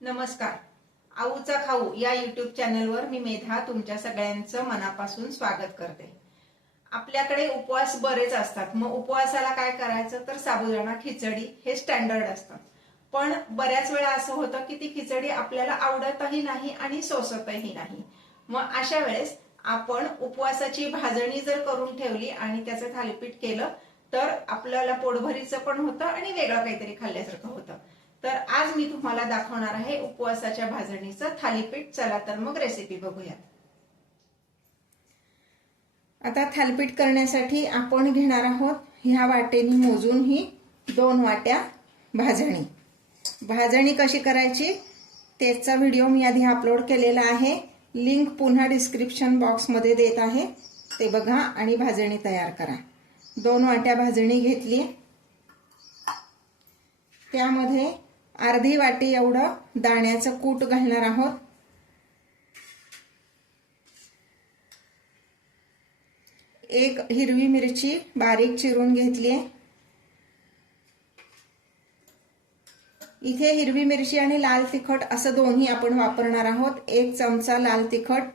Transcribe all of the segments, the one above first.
नमस्कार. आऊचा खाऊ या युट्यूब चॅनलवर मी मेधा तुमच्या सगळ्यांचं मनापासून स्वागत करते. आपल्याकडे उपवास बरेच असतात. मग उपवासाला काय करायचं तर साबुदाणा खिचडी हे स्टँडर्ड असतात. पण बऱ्याच वेळा असं होतं की ती खिचडी आपल्याला आवडतही नाही आणि सोसतही नाही. मग अशा वेळेस आपण उपवासाची भाजणी जर करून ठेवली आणि त्याचं थालीपीठ केलं तर आपल्याला पोटभरीचं पण होतं आणि वेगळं काहीतरी खाल्ल्यासारखं होतं. तर आज मी तुम्हाला दाखवणार आहे उपवासाच्या भाजणीचं थालीपीठ. चला तर मग रेसिपी बघूयात. आता थालीपीठ करण्यासाठी आपण घेणार आहोत ह्या वाटेनी मोजून ही 2 वाट्या भाजणी. भाजणी कशी करायची त्याचा व्हिडिओ मी आधी अपलोड केलेला आहे. लिंक पुन्हा डिस्क्रिप्शन बॉक्स मध्ये देत आहे, ते बघा आणि भाजणी तयार करा. 2 वाट्या भाजणी घेतली. त्यामध्ये अर्धी वाटी एवढं दाण्याचं कूट घालणार आहोत. एक हिरवी मिरची बारीक चिरून घेतली. इथे हिरवी मिरची आणि लाल तिखट असं दोन्ही आपण वापरणार आहोत. 1 चमचा लाल तिखट.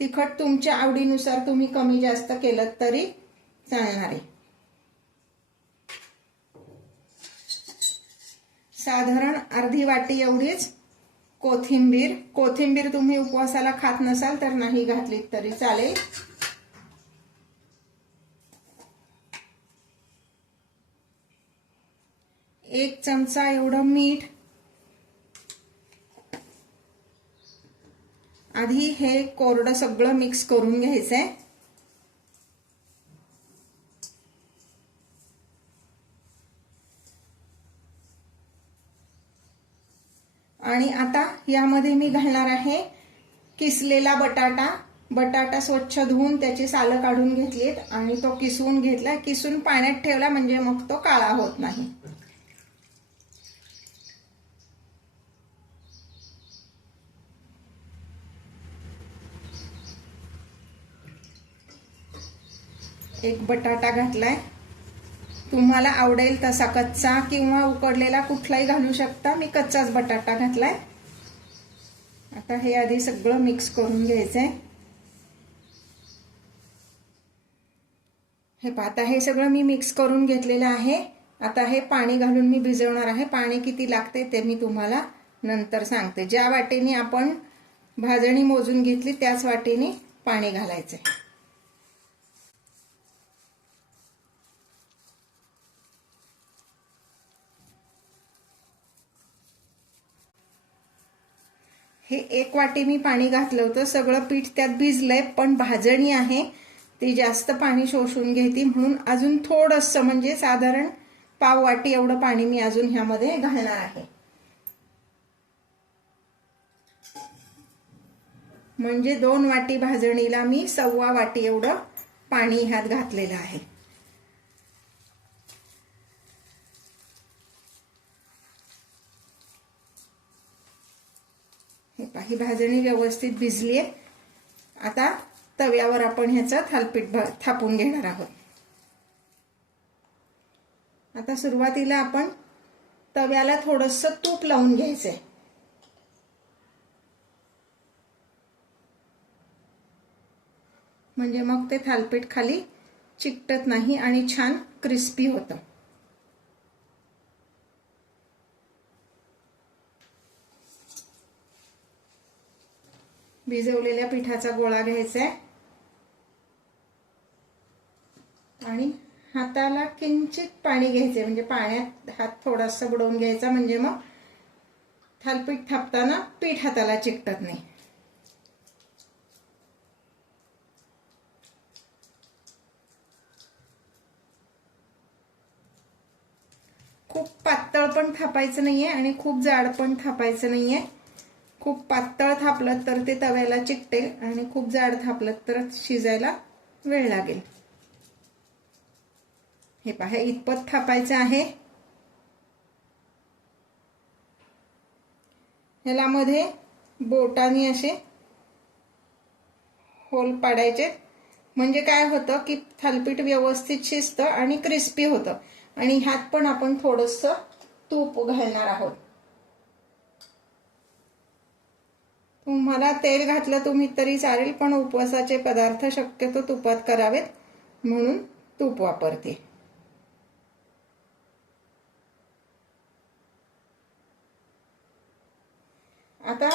तिखट तुमच्या आवडीनुसार तुम्ही कमी जास्त केलं तरी चालणार आहे. साधारण अर्धी वाटी एवढीच कोथिंबीर. कोथिंबीर तुम्ही उपवासाला खात नसाल तर नाही घातली तरी चालेल. एक चमचा एवढं मीठ. आधी हे कोरडं सगळं मिक्स करून घ्यायचंय. आणि आता यामध्ये मी घालणार आहे किसलेला बटाटा. बटाटा स्वच्छ धुवून त्याची सालं काढून घेतलीत आणि तो किसून घेतला. किसून पाण्यात ठेवला म्हणजे मग तो काळा होत नाही. एक बटाटा घातलाय. तुम्हाला आवडेल तसा कच्चा किंवा उकडलेला कुठलाही घालू शकता. मी कच्चाच बटाटा घातलाय. आता हे आधी सगळं मिक्स करून घ्यायचंय. हे पाहता हे सगळं मी मिक्स करून घेतलेलं आहे. आता हे पाणी घालून मी भिजवणार आहे. पाणी किती लागते ते मी तुम्हाला नंतर सांगते. ज्या वाटेने आपण भाजणी मोजून घेतली त्याच वाटेने पाणी घालायचंय. हे 1 वाटी मी पाणी घातलं होतं. सगळं पीठ त्यात भिजलंय, पण भाजणी आहे ती जास्त पाणी शोषून घेते म्हणून अजून थोडंसं म्हणजे साधारण पाव वाटी एवढं पाणी मी अजून ह्यामध्ये घालणार आहे. म्हणजे 2 वाटी भाजणीला मी 1.25 वाटी एवढं पाणी ह्यात घातलेलं आहे. ही भाजणी व्यवस्थित भिजली आहे. आता तव्यावर आपण ह्याचं थालीपीठ थापून घेणार आहोत. आता सुरुवातीला आपण तव्याला थोडंसं तूप लावून घ्यायचंय. म्हणजे मग ते थालीपीठ खाली चिकटत नाही आणि छान क्रिस्पी होतं. भिजवलेल्या पिठाचा गोळा घ्यायचा आहे आणि हाताला किंचित पाणी घ्यायचे. म्हणजे पाण्यात हात थोडासा बुडवून घ्यायचा म्हणजे मग थालीपीठ थापताना पीठ हाताला चिकटत नाही. खूप पातळ पण थापायचं नाहीये आणि खूप जाड पण थापायचं नाहीये. खूप पातळ थापलं तर ते तव्याला चिकटेल आणि खूप जाड थापलं तर शिजायला वेळ लागेल. हे पहा इतपत थापायचं आहे. ह्याला मध्ये बोटाने असे होल पाडायचे म्हणजे काय होतं की थालीपीठ व्यवस्थित शिजतं आणि क्रिस्पी होतं. आणि ह्यात पण आपण थोडंसं तूप घालणार आहोत. तुम्हाला तेल घातलं तुम्ही तरी चालेल, पण उपवासाचे पदार्थ शक्यतो तुपात करावेत म्हणून तूप वापरते. आता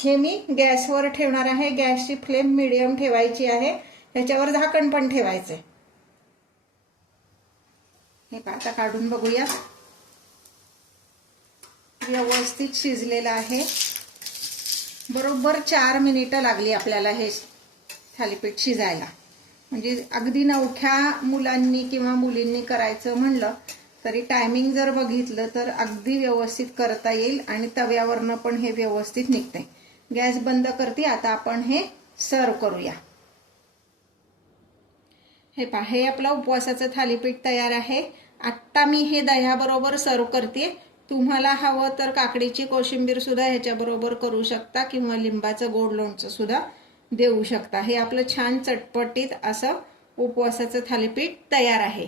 हे मी गॅसवर ठेवणार आहे. गॅसची फ्लेम मीडियम ठेवायची आहे. ह्याच्यावर झाकण पण ठेवायचंय. हे आता काढून बघूया. व्यवस्थित शिजलेलं आहे. बरोबर 4 मिनिटं लागली आपल्याला हे थालीपीठ शिजायला. म्हणजे अगदी नवख्या मुलांनी किंवा मुलींनी करायचं म्हणलं तरी टायमिंग जर बघितलं तर अगदी व्यवस्थित करता येईल आणि तव्यावरनं पण हे व्यवस्थित निघतंय. गॅस बंद करते. आता आपण हे सर्व करूया. हे पहा, हे आपलं उपवासाचं थालीपीठ तयार आहे. आत्ता मी हे दह्याबरोबर सर्व करते. तुम्हाला हवं तर काकडीची कोशिंबीर सुद्धा ह्याच्याबरोबर करू शकता किंवा लिंबाचं गोड लोणचं सुद्धा देऊ शकता. हे आपलं छान चटपटीत असं उपवासाचं थालीपीठ तयार आहे.